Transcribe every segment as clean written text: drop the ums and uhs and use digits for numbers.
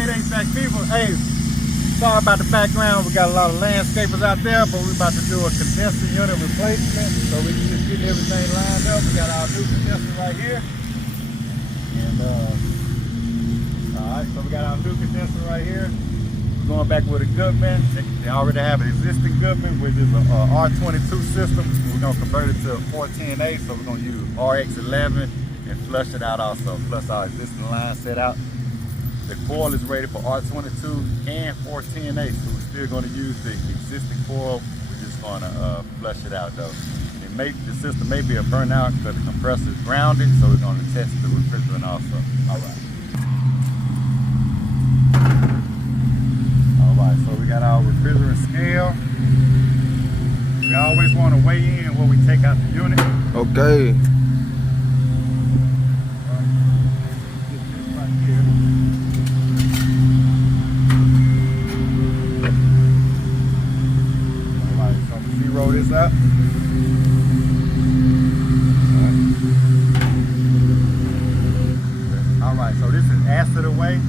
WW HVAC people. Hey, sorry about the background. We got a lot of landscapers out there, but we're about to do a condenser unit replacement so we can just get everything lined up. We got our new condenser right here. And alright, so we got our new condenser right here. We're going back with a Goodman. They already have an existing Goodman, which is a R22 system. We're going to convert it to a 410A, so we're going to use RX11 and flush it out also, plus our existing line set out. The coil is rated for R22 and 410A, so we're still going to use the existing coil. We're just going to flush it out though. The system may be a burnout because the compressor is grounded, so we're going to test the refrigerant also. Alright, so we got our refrigerant scale. We always want to weigh in what we take out the unit. Okay. Roll this up. Alright, so this is acid away.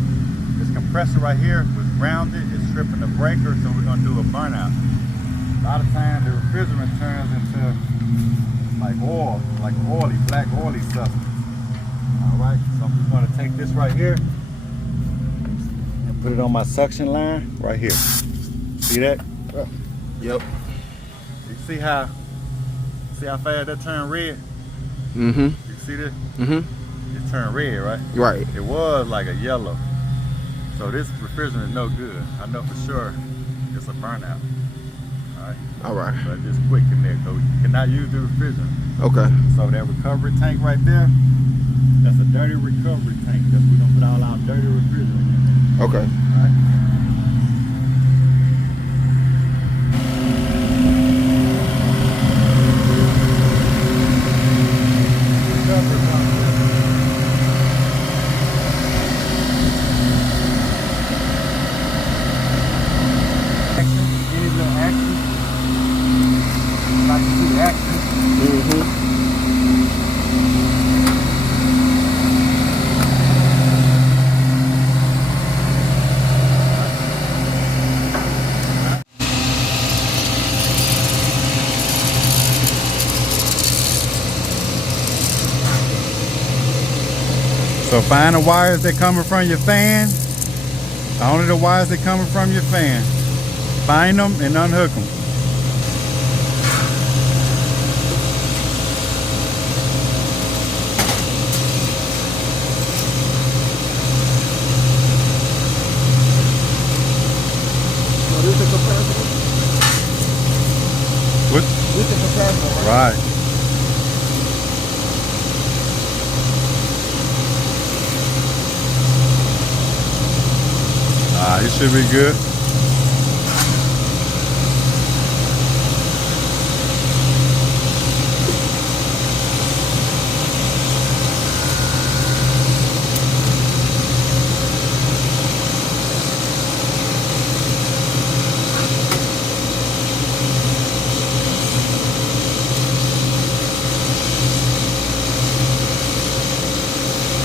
This compressor right here was grounded, it's stripping the breaker, so we're gonna do a burnout. A lot of times the refrigerant turns into like oil, like oily, black oily substance. Alright, so I'm just gonna take this right here and put it on my suction line right here. See that? Yep. You see how fast that turned red? Mm-hmm. You see this? Mm-hmm. It turned red, right? Right. It was like a yellow. So this refrigerant is no good. I know for sure it's a burnout. All right. All right. So just quick connect, though. You cannot use the refrigerant. Okay. So that recovery tank right there, that's a dirty recovery tank. That's we're gonna put all our dirty refrigerant in there. Okay. All right. So find the wires that coming from your fan. Only the wires that coming from your fan. Find them and unhook them. So this is the compressor? What? This is the compressor, Right. It should be good.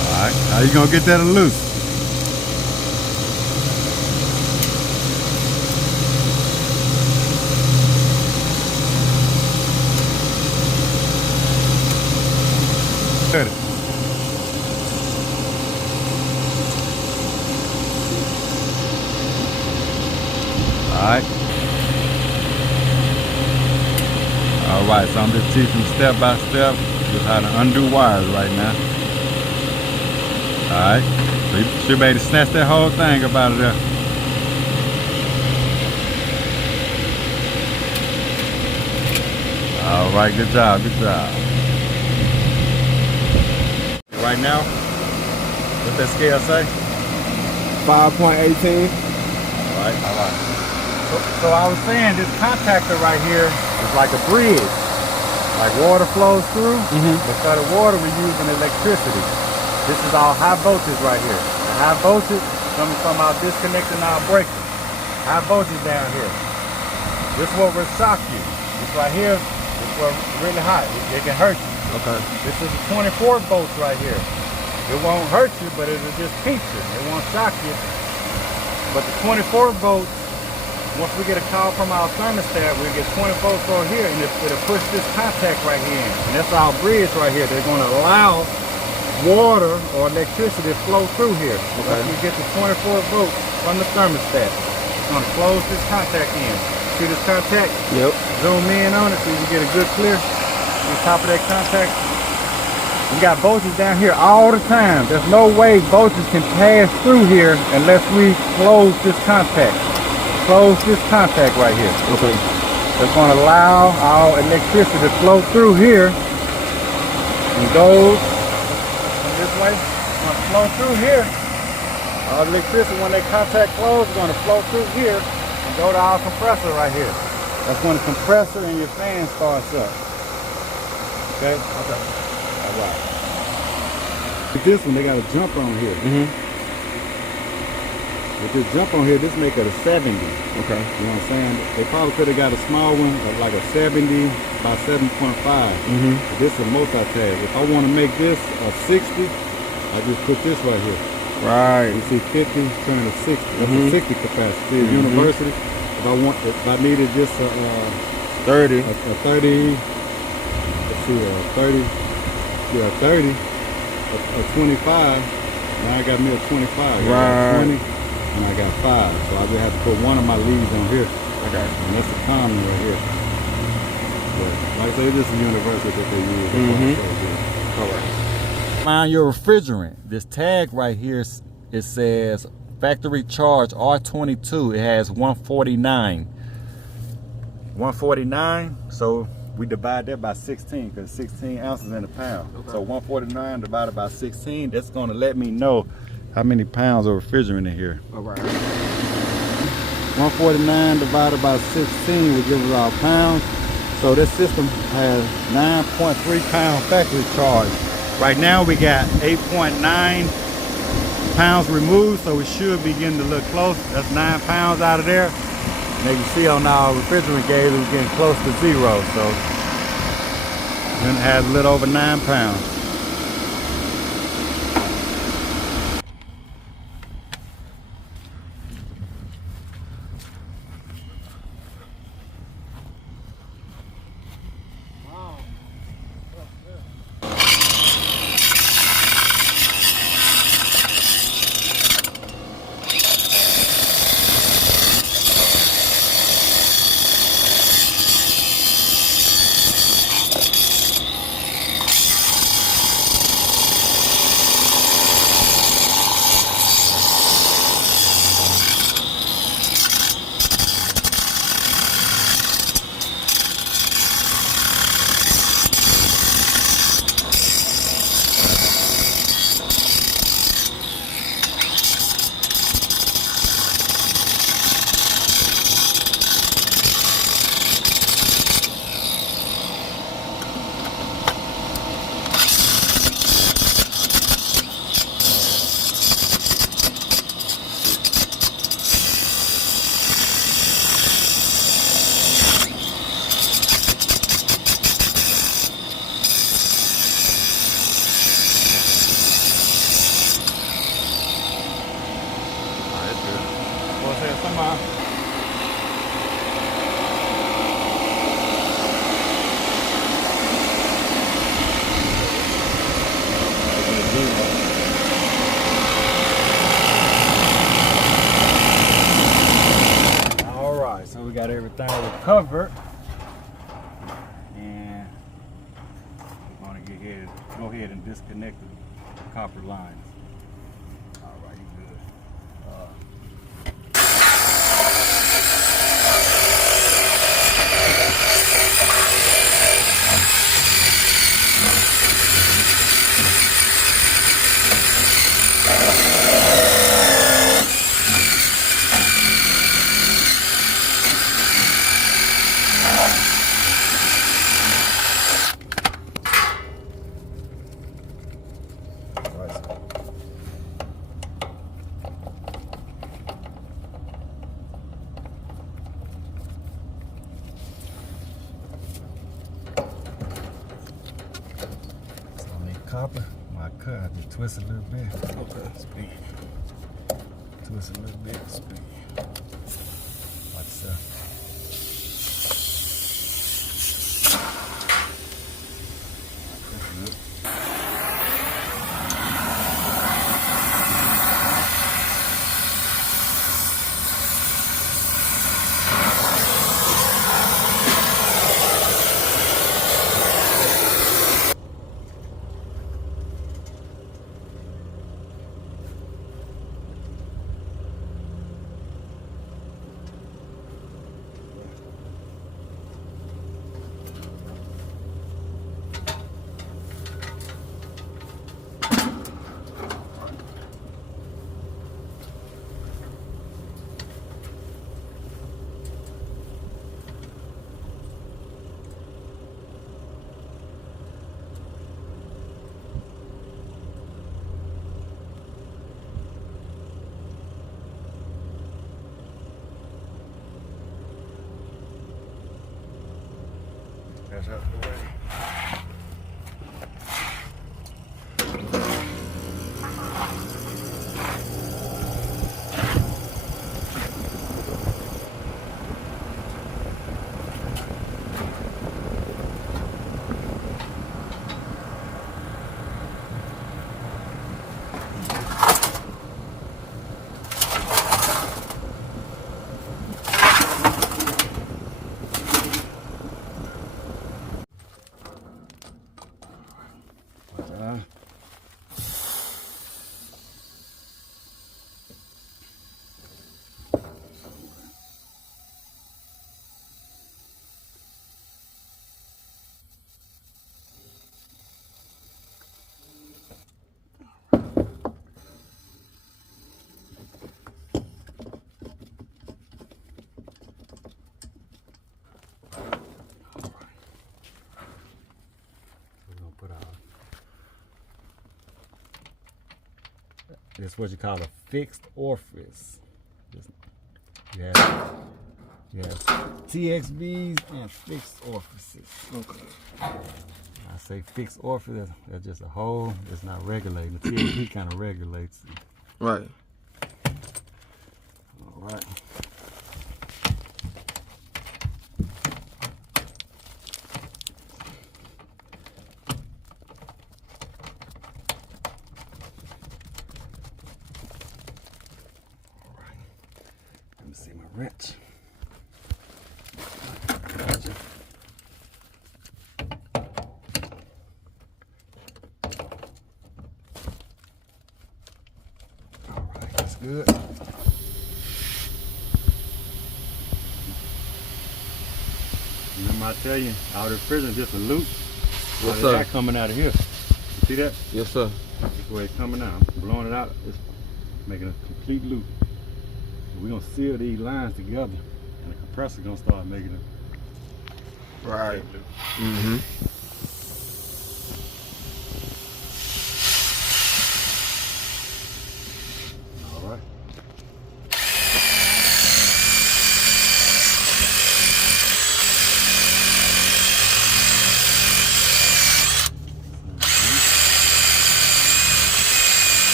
All right, how you gonna get that loose? Alright, so I'm just teaching step by step just how to undo wires right now. Alright, so you should be able to snatch that whole thing up out of there. Alright, good job, good job. Right now, what's that scale say? 5.18. Alright. So I was saying this contactor right here is like a bridge. Like water flows through. Instead of water, we're using electricity. This is our high voltage right here. The high voltage coming from our disconnect and our breaker. High voltage down here. This is what will shock you. This right here is what really hot. It can hurt you. Okay. This is a 24 volts right here. It won't hurt you, but it'll just pinch you. It won't shock you. But the 24 volts, once we get a call from our thermostat, we get 24 volts here, and it'll push this contact right here in. And that's our bridge right here. They're going to allow water or electricity to flow through here. Okay. Once we get the 24 volts from the thermostat, it's going to close this contact in. See this contact? Yep. Zoom in on it so you can get a good clear on the top of that contact. We got voltage down here all the time. There's no way voltage can pass through here unless we close this contact. Close this contact right here. Okay. That's going to allow our electricity to flow through here and goes this way. It's going to flow through here. Our electricity, when that contact closes, is going to flow through here and go to our compressor right here. That's when the compressor and your fan starts up. Okay? Okay. All right. With this one, they got a jump on here. Mm-hmm. With this jump on here, this make it a 70. Okay. You know what I'm saying? They probably could have got a small one, like a 70 by 7.5. Mm-hmm. But this is a multi-task. If I want to make this a 60, I just put this right here. Right. You see 50 turn to 60. That's Mm-hmm. a 60 capacity. University. If I needed just a 30. a 30, let's see, a 30, yeah, a 30, a 25. Now I got me a 25. I got 20. And I got 5, so I just have to put one of my leads on here. Okay. And that's the common right here. But like I said, this is universal that they use. Mm-hmm. All right. Find your refrigerant. This tag right here, it says factory charge R22. It has 149. 149, so we divide that by 16 because 16 ounces in a pound. Okay. So 149 divided by 16, that's going to let me know how many pounds of refrigerant in here. All right. 149 divided by 16 will give us our pounds. So this system has 9.3 pound factory charge. Right now we got 8.9 pounds removed, so we should be getting to look close. That's 9 pounds out of there. And as you see on our refrigerant gauge, we're getting close to 0. So then it has a little over 9 pounds. Alright, so we got everything recovered. And we're going to go ahead and disconnect the copper lines. Alright, you good. Copper, my cut, I just twist a little bit. Okay. Twist a little bit. Spin. Watch yourself. That's out the way. This is what you call a fixed orifice. You have TXVs and fixed orifices. Okay. I say fixed orifice, that's just a hole. It's not regulating. The TXV kind of regulates. Right. All right. Let me see my wrench. Gotcha. All right, that's good. Remember I tell you, all the refrigerant just a loop. Yes, All sir. that coming out of here. You see that? Yes, sir. That's the way it's coming out. I'm blowing it out. It's making a complete loop. We're gonna seal these lines together, and the compressor gonna start making it. Right. Mm-hmm. All right.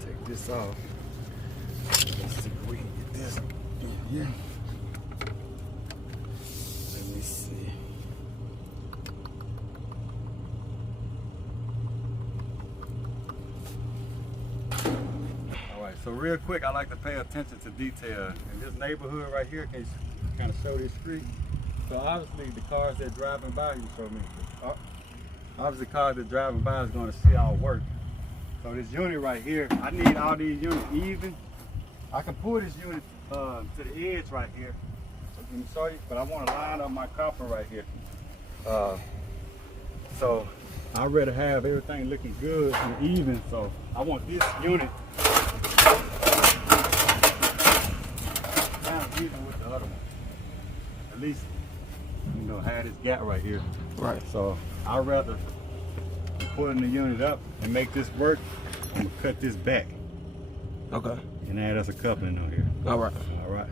Take this off. Let's see if we can get this in here. Let me see. All right, so real quick, I like to pay attention to detail. In this neighborhood right here, can you kind of show this street? So obviously the cars that driving by, you show me. Obviously the cars that driving by is going to see our work. So this unit right here, I need all these units even. I can pull this unit to the edge right here. Let me show you, but I want to line up my copper right here. So I'd rather have everything looking good and even. So I want this unit kind of even with the other one. At least, you know, have this gap right here. Right. So I'd rather pulling the unit up and make this work. I'm gonna cut this back Okay. and add us a coupling on here. All right. All right.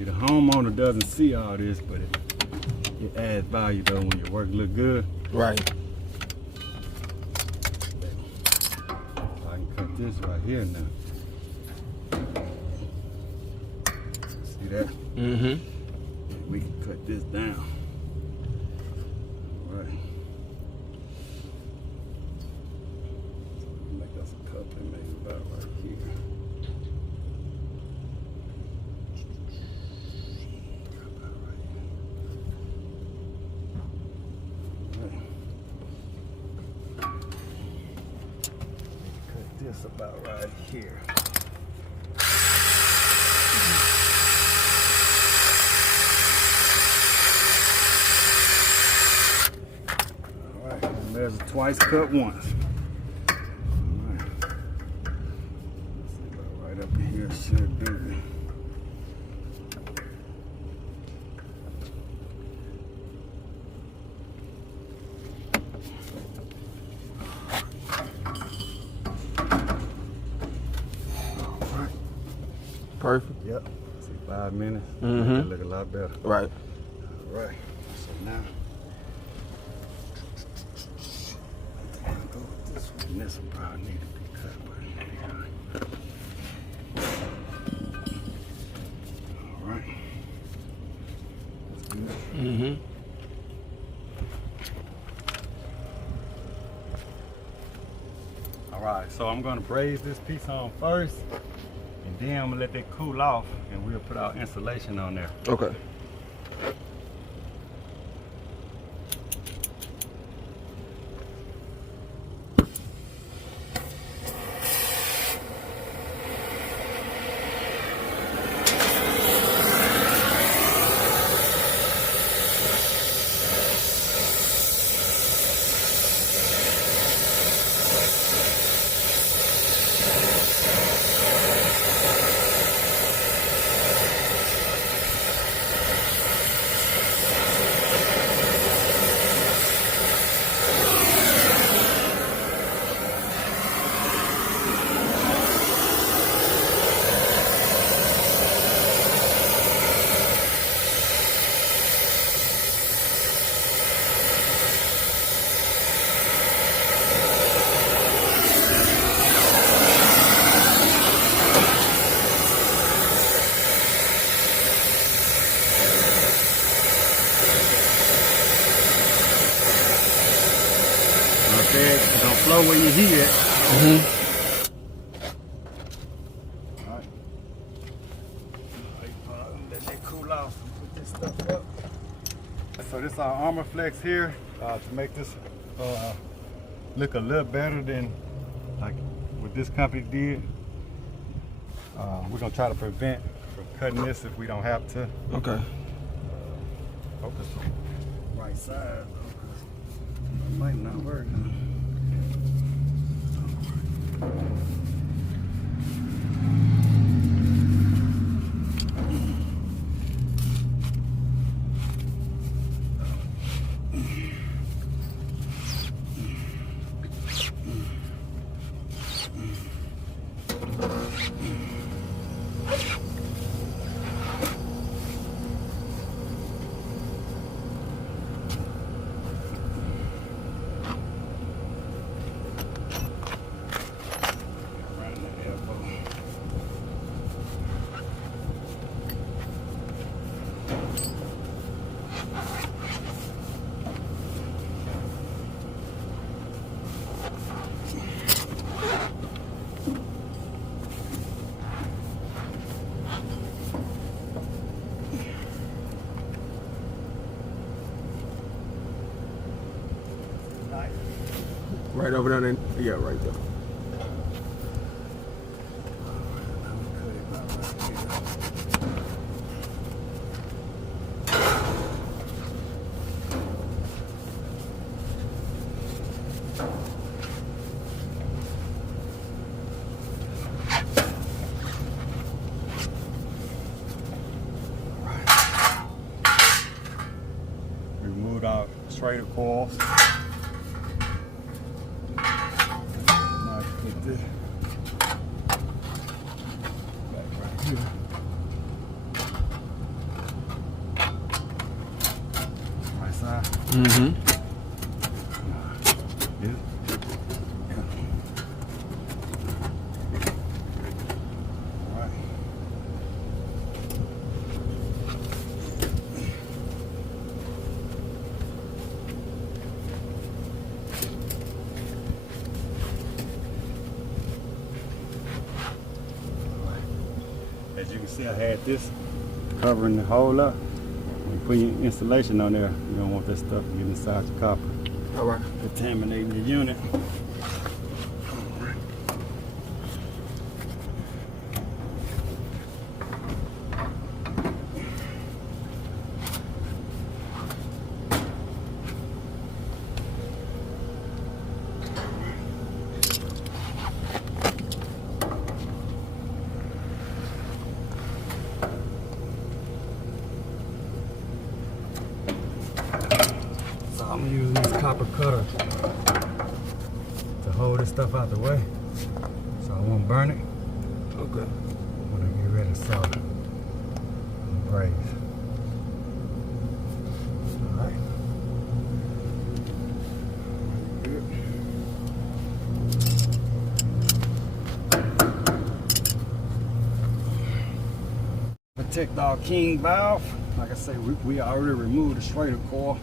See, the homeowner doesn't see all this, but it adds value though when your work look good. Right. I can cut this right here now. See that? Mm-hmm. We can cut this down. All right. Make us a coupling maybe about right here. This about right here. All right, measure twice, cut once. All right. Let's see about right up in here should do it. Perfect. Yep. See, 5 minutes. Mm-hmm. That look a lot better. Right. All right. So now, I'll go with this one. This one probably need to be cut, but all right. That's good. Mm-hmm. All right. So I'm gonna braze this piece on first. And then I'm gonna let that cool off and we'll put our insulation on there. Okay. It's gonna flow where you heat it. Mm-hmm. All right. Let that cool off. Put this stuff up. So this is our armor flex here to make this look a little better than like what this company did. We're gonna try to prevent from cutting this if we don't have to. Okay. Focus on the right side. It might not work. Right over there. Yeah, right there. Cut it about right Schrader coils. Now put this back right here. Right side. Mm-hmm. Yeah. All right. As you can see, I had this covering the hole up. When you put your installation on there, you don't want that stuff to get inside your copper, All right. contaminating the unit. So I'm using this copper cutter to hold this stuff out the way, so I won't burn it Okay. when I get ready to saw and braze. All right. Protect our king valve. Like I say, we already removed the Schrader coil.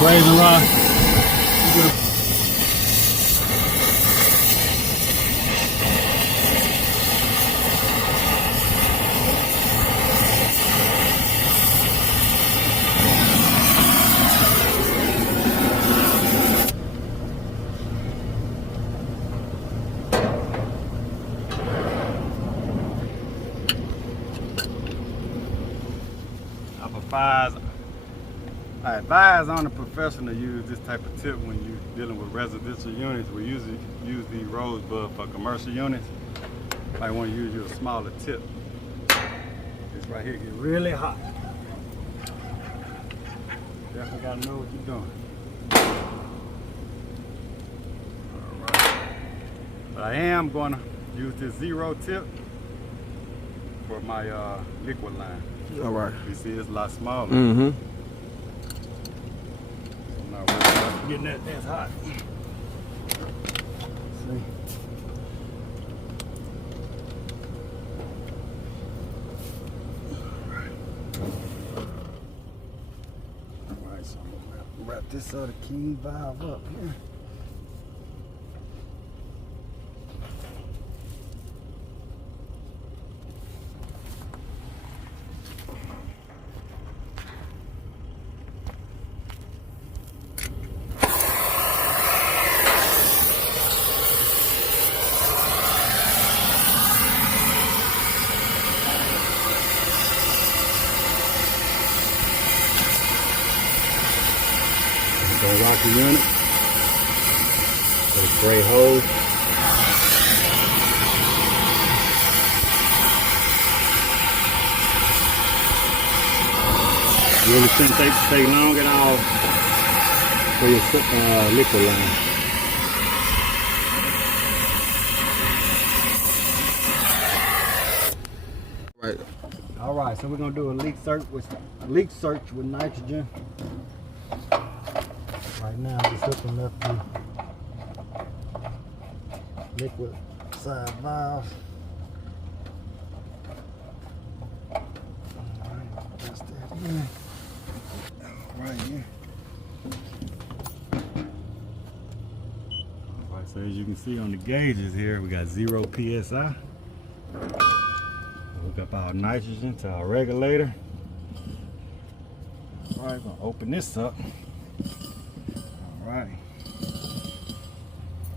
Brazing rod. I advise on a professional to use this type of tip when you're dealing with residential units. We usually use the rosebud for commercial units. You might want to use your smaller tip. This right here get really hot. Definitely gotta know what you're doing. Alright. But I am gonna use this zero tip for my liquid line. All right. You see it's a lot smaller. Mm-hmm. I'm not worried about getting that hot. See? Alright, so I'm gonna wrap this other key valve up here. rocky unit. Those gray hose. Really shouldn't take long at all for your liquid line. Right. All right, so we're gonna do a leak search with nitrogen. Right now, I'm just hooking up the liquid side valve. Press that in. Right here. All right, so as you can see on the gauges here, we got 0 psi. Hook up our nitrogen to our regulator. All right, gonna open this up. All right,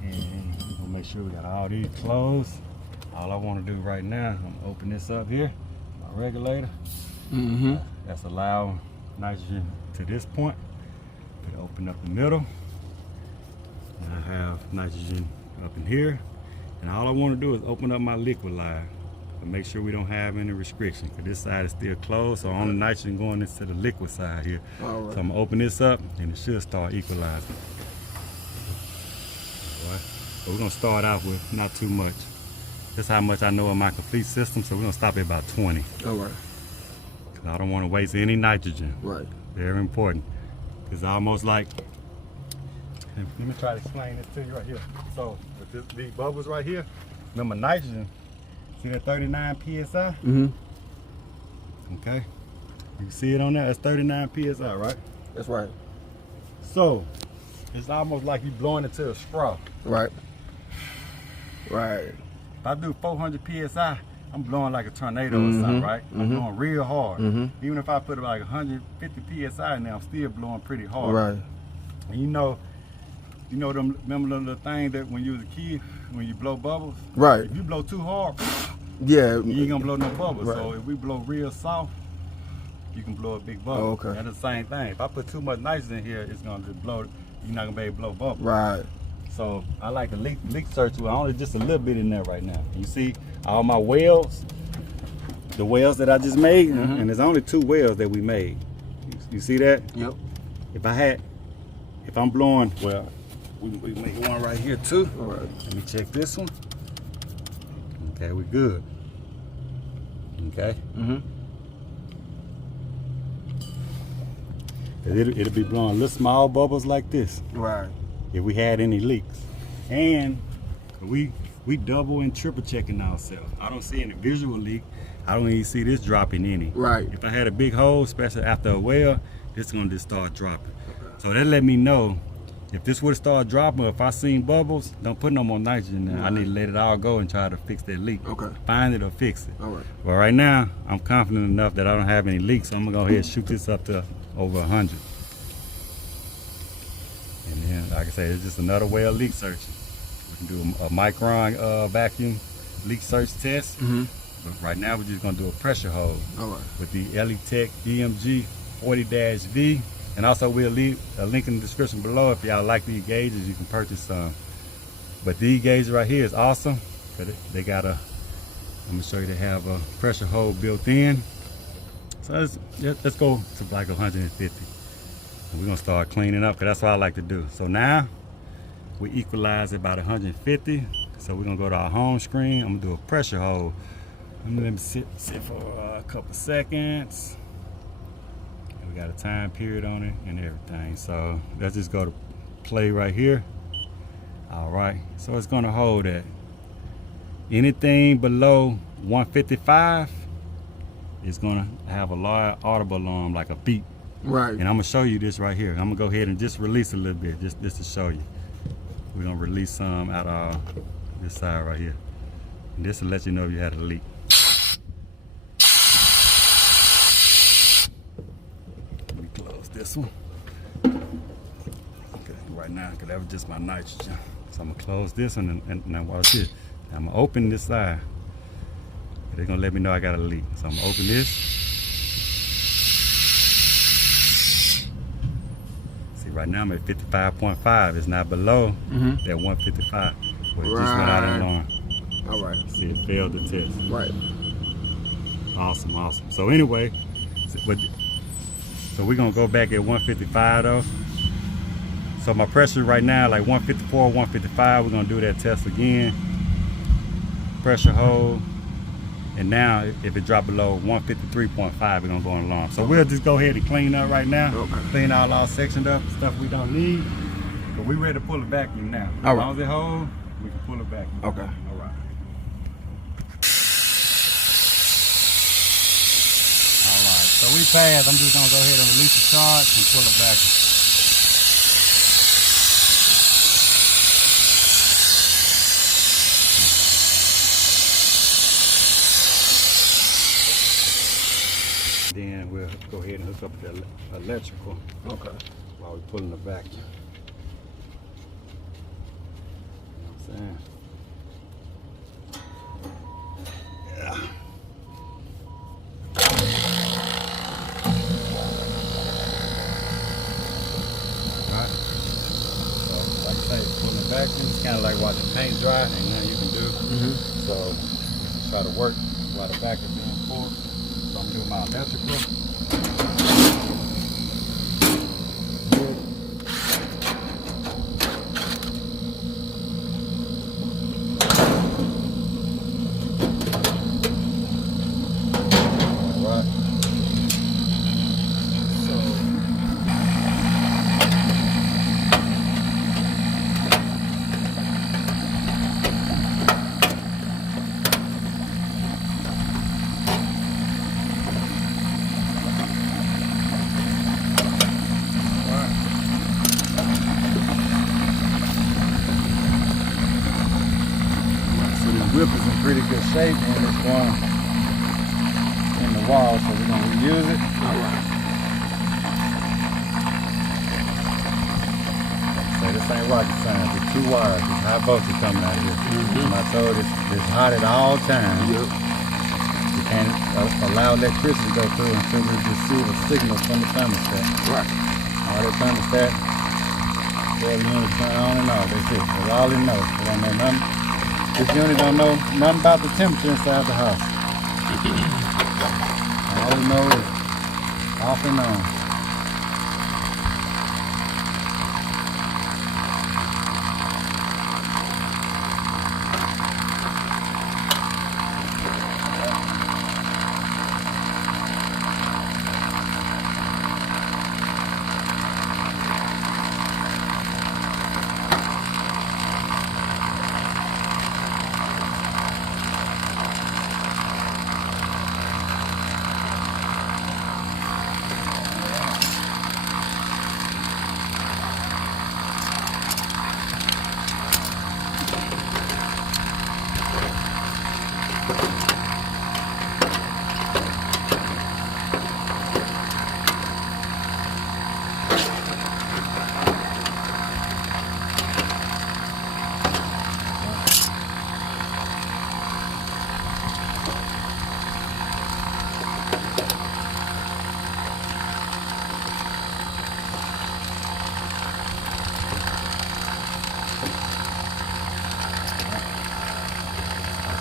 and we're gonna make sure we got all these closed. All I want to do right now, I'm gonna open this up here, my regulator. That's allowing nitrogen to this point. Gonna open up the middle, and I have nitrogen up in here. And all I want to do is open up my liquid line and make sure we don't have any restriction, because this side is still closed, so only nitrogen going into the liquid side here. All right. So I'm gonna open this up and it should start equalizing. All right. So we're gonna start out with not too much. That's how much I know in my complete system, so we're gonna stop at about 20. All right. Because I don't want to waste any nitrogen. Right. Very important. It's almost like, let me try to explain this to you right here. So with these bubbles right here, remember nitrogen, see that 39 psi? Okay. You can see it on there, that's 39 psi, right? That's right. So it's almost like you blowing into a straw. Right. Right. If I do 400 psi, I'm blowing like a tornado or something, right? I'm blowing real hard. Even if I put like 150 psi in there, I'm still blowing pretty hard. Right. And you know them, remember the little thing that when you was a kid, when you blow bubbles? Right. If you blow too hard, Yeah. you ain't gonna blow no bubbles. Right. So if we blow real soft, you can blow a big bubble. Oh, okay. That's the same thing. If I put too much nitrogen in here, it's gonna just blow, you're not gonna be able to blow bubbles. Right. So I like to leak search with only just a little bit in there right now. You see all my wells, the wells that I just made, and there's only 2 wells that we made. You see that? Yep. If I'm blowing, well, we make one right here too. All right. Let me check this one. Okay, we're good. Okay. It'll be blowing little small bubbles like this. Right. If we had any leaks. And we double and triple checking ourselves. I don't see any visual leak. I don't even see this dropping any. Right. If I had a big hole, especially after a well, this is gonna just start dropping. So that let me know if this would start dropping, or if I seen bubbles, don't put no more nitrogen in there. I need to let it all go and try to fix that leak. Okay. Find it or fix it. All right. But right now, I'm confident enough that I don't have any leaks, so I'm gonna go ahead and shoot this up to over 100. And then, like I say, it's just another way of leak searching. We can do a micron vacuum leak search test. But right now, we're just gonna do a pressure hose. All right. With the Elitech DMG 40-V. And also we'll leave a link in the description below. If y'all like these gauges, you can purchase some. But these gauges right here is awesome. They got I'm gonna show you, they have a pressure hose built in. So let's go to like 150. And we're gonna start cleaning up, because that's what I like to do. So now we equalize about 150. So we're gonna go to our home screen. I'm gonna do a pressure hose. Let me sit for a couple seconds. We got a time period on it and everything. So let's just go to play right here. All right, so it's gonna hold that. Anything below 155 is gonna have a loud audible alarm, like a beep. Right. And I'm gonna show you this right here. I'm gonna go ahead and just release a little bit, just to show you. We're gonna release some out of this side right here. And this will let you know if you had a leak. This one. Okay, right now, because that was just my nitrogen. So I'm gonna close this one and now watch this. I'm gonna open this side. They're gonna let me know I got a leak. So I'm gonna open this. See Right now I'm at 55.5. It's not below that 155. But it just went out of alarm. All right. See, it failed the test. Right. Awesome, awesome. So anyway, so we're gonna go back at 155 though. So my pressure right now, like 154, 155, we're gonna do that test again. Pressure hold. And now if it dropped below 153.5, we're gonna go on alarm. So we'll just go ahead and clean up right now. Okay. Clean all our sectioned up, stuff we don't need. But we ready to pull it vacuum now. All As right. long as it hold, we can pull it vacuum. Okay. All right. All right, so we passed. I'm just gonna go ahead and release the charge and pull it vacuum. Then we'll go ahead and hook up the electrical Okay. while we're pulling the vacuum. You know what I'm saying? Yeah. Alright. So, like I say, pulling the vacuum, it's kind of like watching paint dry, ain't nothing you can do. So, try to work while the vacuum being pulled. So, I'm doing my electrical. Whip is in pretty good shape and it's going in the wall, so we're going to reuse it. Alright. So this ain't rocket science, it's 2 wires, it's high voltage coming out of here. And I told it's hot at all times. Yep. You can't allow electricity to go through until we receive a signal from the thermostat. Right. All that thermostat, well, the unit turn on and off, that's it. That's all it knows. It don't know nothing. This unit don't know nothing about the temperature inside the house. All we know is off and on.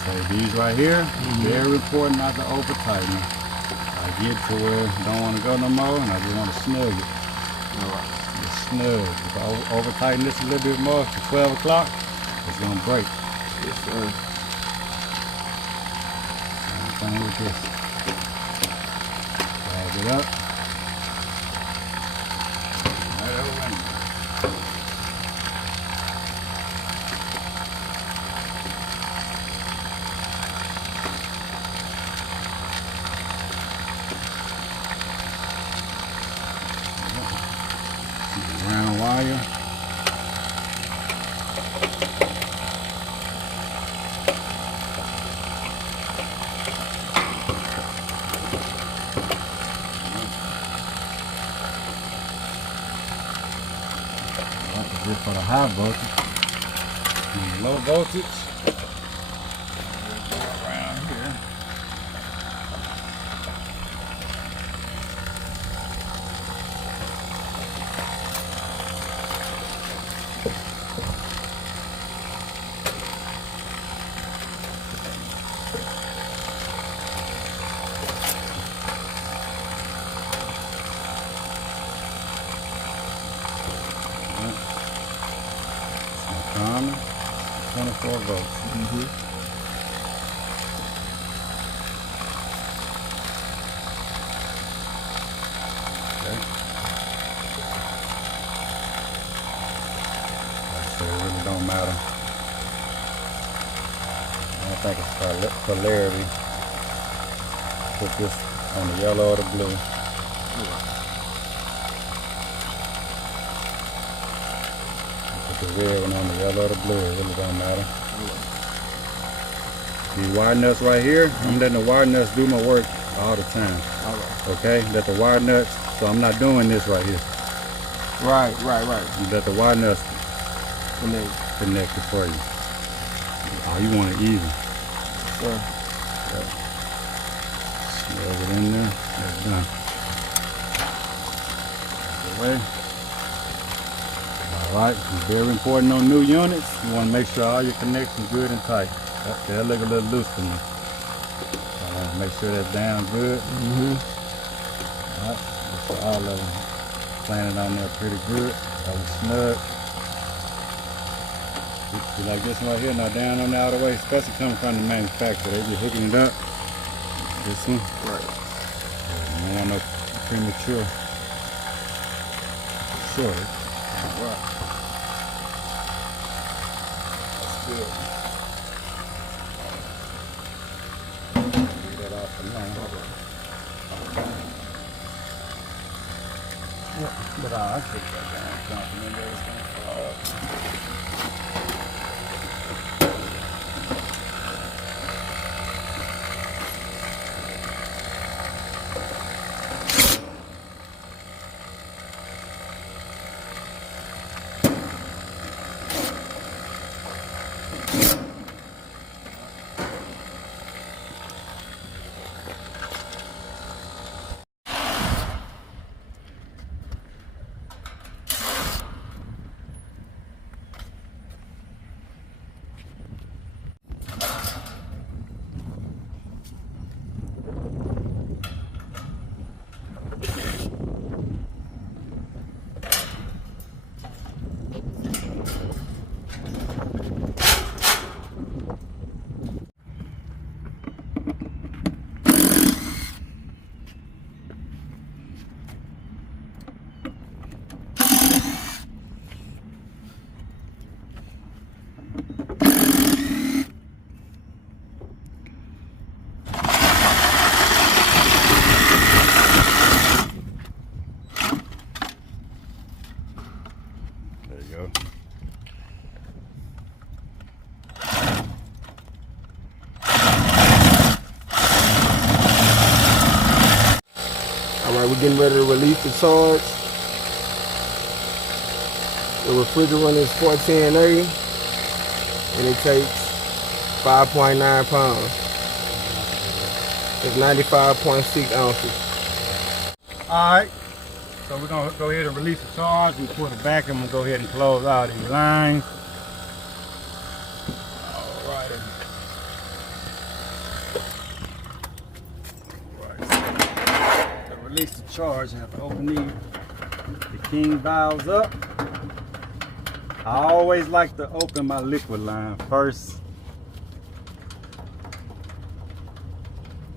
So these right here, very important not to over tighten them. I get to where I don't want to go no more and I just want to snug it. Alright. Just snug. If I over tighten this a little bit more to 12 o'clock, it's going to break. Yes, sir. Same thing with this. Drag it up. Right over in there. Round wire. That's good for the high voltage. And the low voltage. Around here. So it really don't matter. I don't think it's polarity. Put this on the yellow or the blue. Put the red one on the yellow or the blue. It really don't matter. These wire nuts right here, I'm letting the wire nuts do my work all the time. Okay? Let the wire nuts, so I'm not doing this right here. Right. You let the wire nuts connected for you. Oh, you want it even. Sure. Snug it in there. That's done. That's the way. Alright, it's very important on new units. You want to make sure all your connections good and tight. That look a little loose to me. Make sure that's down good. Alright, so all of them planted on there pretty good. All snug. See, like this one right here, now down on the outer way, especially coming from the manufacturer, they just hooking it up. This one. Right. You don't want no premature shortage. Right. That's good. Get that off for now. But I put that down. Confident that it's going to fall. Alright, we're getting ready to release the charge. The refrigerant is 410A and it takes 5.9 pounds. It's 95.6 ounces. Alright, so we're going to go ahead and release the charge. We put it back and we'll go ahead and close out these lines. Alright. To release the charge, I have to open the king valves up. I always like to open my liquid line first.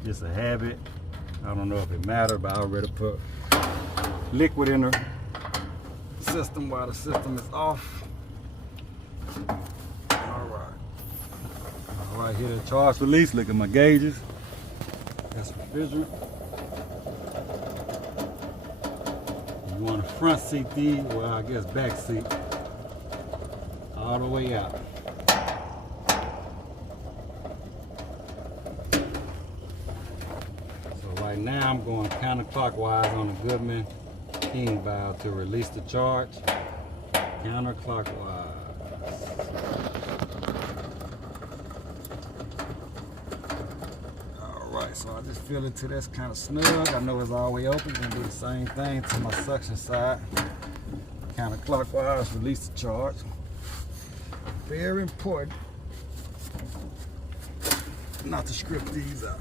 Just a habit. I don't know if it matters, but I already put liquid in the system while the system is off. Alright, here the charge release. Look at my gauges. That's refrigerant. You want a front seat these, well, I guess back seat, all the way out. So right now I'm going counterclockwise on the Goodman king valve to release the charge. Counterclockwise. Alright, so I just feel it till that's kind of snug. I know it's all the way open. Gonna do the same thing to my suction side. Counterclockwise, release the charge. Very important not to script these out.